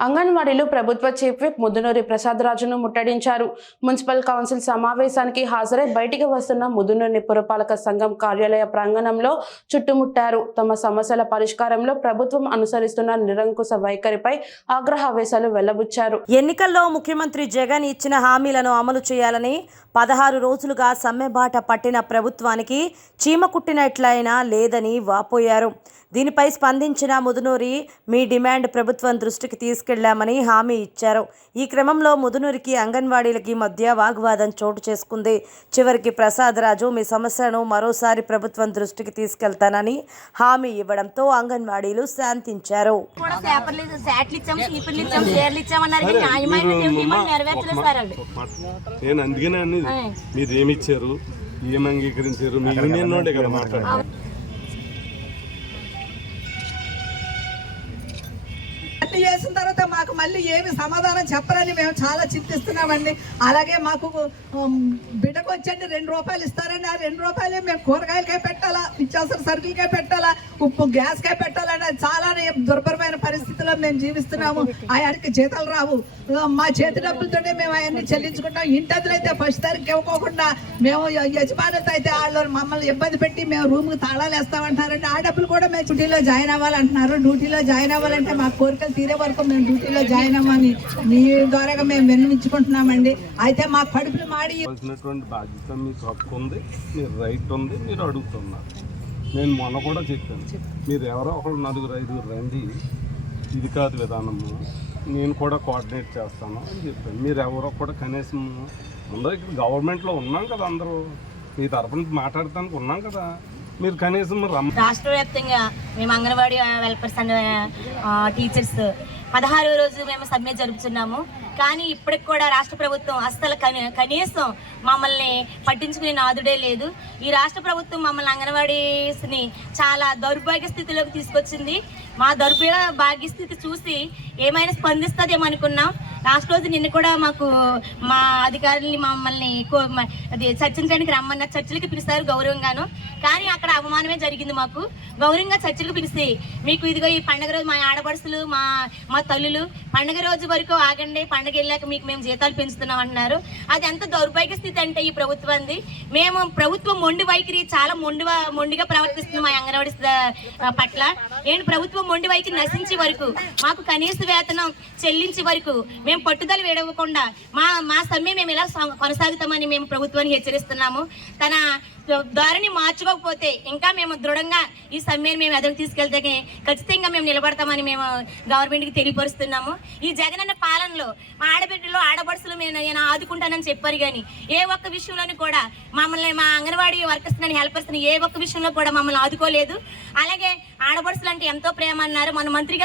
అంగన్వాడీలో ప్రభుత్వ chief whip Mudunuri ప్రసాదరాజును ముట్టడించారు. మున్సిపల్ కౌన్సిల్ సమావేశానికి హాజరై బయటికి వస్తున్న ముదునూరి పురపాలక సంఘం కార్యాలయ ప్రాంగణంలో చుట్టుముట్టారు. తమ సమస్యల పరిష్కారంలో ప్రభుత్వం అనుసరిస్తున్న నిరంకుశ వైఖరిపై ఆగ్రహావేశాలు వెల్లబుచ్చారు ఎన్నికల్లో ముఖ్యమంత్రి జగన్ ఇచ్చిన హామీలను అమలు చేయాలని పదహారు రోజులుగా సమ్మెబాట పట్టిన ప్రభుత్వానికి చీమ కుట్టినట్లయినా లేదని వాపోయారు. దీనిపై స్పందించిన ముదునూరి మీ డిమాండ్ ప్రభుత్వం దృష్టికి తీసుకెళ్ళామని హామీ ఇచ్చారు. ఈ క్రమంలో ముదునూరికి అంగన్వాడీలకి మధ్య వాగ్వాదం చోటు చేసుకుంది. చివరికి ప్రసాదరాజు మీ సమస్యలను మరోసారి ప్రభుత్వం దృష్టికి తీసుకెళ్తానని హామీ ఇవ్వడంతో అంగన్వాడీలు శాంతించారు. నేను అందుకనే ఏమి ఇచ్చారు ఏం అంగీకరించారు? మీ యూనియన్ నుండే కదా మాట్లాడారు. అన్ని చేసిన తర్వాత మాకు మళ్ళీ ఏమి సమాధానం చెప్పరని మేము చాలా చింతిస్తున్నామండి. అలాగే మాకు బిడ్డకు వచ్చండి రెండు రూపాయలు ఇస్తారండి. ఆ రెండు రూపాయలే మేము కూరగాయలకే పెట్టాలా నిత్యావసర సరుకులకే పెట్టాలా ఉప్పు గ్యాస్కే పెట్టాలండి అది చాలా దుర్భరమైన పరిస్థితిలో మేము జీవిస్తున్నాము. ఆయనకి జీతాలు రావు. మా చేతి డబ్బులతోనే మేము అవన్నీ చెల్లించుకుంటాం. ఇంటి అద్దెలు అయితే ఫస్ట్ తారీఖు ఇవ్వకోకుండా మేము యజమానులతో అయితే వాళ్ళు మమ్మల్ని ఇబ్బంది పెట్టి మేము రూమ్కి తాళాలు వేస్తామంటారండి ఆ డబ్బులు కూడా మేము డ్యూటీలో జాయిన్ అవ్వాలంటున్నారు. డ్యూటీలో జాయిన్ అవ్వాలంటే మా కోరికలు తీరే వరకు మేము డ్యూటీలో జాయిన్ అవ్వని మీ ద్వారా మేము విన్నవించుకుంటున్నామండి. అయితే మా కడుపులు మాడి బాధ్యత మీకు హక్కు ఉంది మీరు రైట్ ఉంది మీరు అడుగుతున్నారు. నేను మొన్న కూడా చెప్పాను. మీరు ఎవరో ఒకరు నలుగురు ఐదుగురు రండి. ఇది కాదు విధానము. నేను కూడా కోఆర్డినేట్ చేస్తాను అని చెప్పాను. మీరు ఎవరో కూడా కనీసం ముందు ఇక్కడ గవర్నమెంట్లో ఉన్నాం కదా అందరూ. మీ తరఫున మాట్లాడటానికి ఉన్నాం కదా. మీరు కనీసం రమ్మ రాష్ట్ర వ్యాప్తంగా మేము అంగన్వాడీ వెల్ఫేర్స్ అండ్ టీచర్స్ పదహారో రోజు మేము సమ్మె జరుపుతున్నాము. కానీ ఇప్పటికి కూడా రాష్ట్ర ప్రభుత్వం అస్సలు కని కనీసం మమ్మల్ని పట్టించుకునే నాదుడే లేదు. ఈ రాష్ట్ర ప్రభుత్వం మమ్మల్ని అంగన్వాడీస్ని చాలా దౌర్భాగ్య స్థితిలోకి తీసుకొచ్చింది. మా దౌర్భాగ్య స్థితి చూసి ఏమైనా స్పందిస్తుందేమో అనుకున్నాం. లాస్ట్ రోజు నిన్న కూడా మాకు మా అధికారుల్ని మమ్మల్ని కో- మ- అది చర్చించడానికి రమ్మన్న చర్చలకు పిలుస్తారు గౌరవంగాను. కానీ అక్కడ అవమానమే జరిగింది మాకు. గౌరవంగా చర్చలకు పిలిచి మీకు ఇదిగో ఈ పండగ రోజు మా ఆడపడుసులు మా మా తల్లులు పండగ రోజు వరకు ఆగండి పండగ వెళ్ళాక మీకు మేము జీతాలు పెంచుతున్నాం అంటున్నారు. అది ఎంత దౌర్భాగ్య స్థితి అంటే ఈ ప్రభుత్వంది మేము ప్రభుత్వం మొండి వైఖరి చాలా మొండి మొండిగా ప్రవర్తిస్తుంది మా అంగన్వాడి పట్ల. ఏంటి ప్రభుత్వం మొండి వైఖరి నశించే వరకు మాకు కనీస వేతనం చెల్లించే వరకు మేము పట్టుదల విడవకుండా మా మా సమ్మె మేము ఎలా సా- కొనసాగుతామని మేము ప్రభుత్వాన్ని హెచ్చరిస్తున్నాము. తన ధోరణి మార్చుకోకపోతే ఇంకా మేము దృఢంగా ఈ సమ్మెను మేము ఎదురు తీసుకెళ్తే ఖచ్చితంగా మేము నిలబడతామని మేము గవర్నమెంట్కి తెలియపరుస్తున్నాము. ఈ జగనన్న పాలనలో మా ఆడబిడ్డలు ఆడబడుసులు మేము నేను ఆదుకుంటానని చెప్పారు కానీ ఏ ఒక్క విషయంలోనూ కూడా మమ్మల్ని మా అంగన్వాడీ వర్కర్స్ అని హెల్పర్స్ ఏ ఒక్క విషయంలో కూడా మమ్మల్ని ఆదుకోలేదు. అలాగే ఆడపడుసులు అంటే ఎంతో ప్రేమ అన్నారు. మన మంత్రి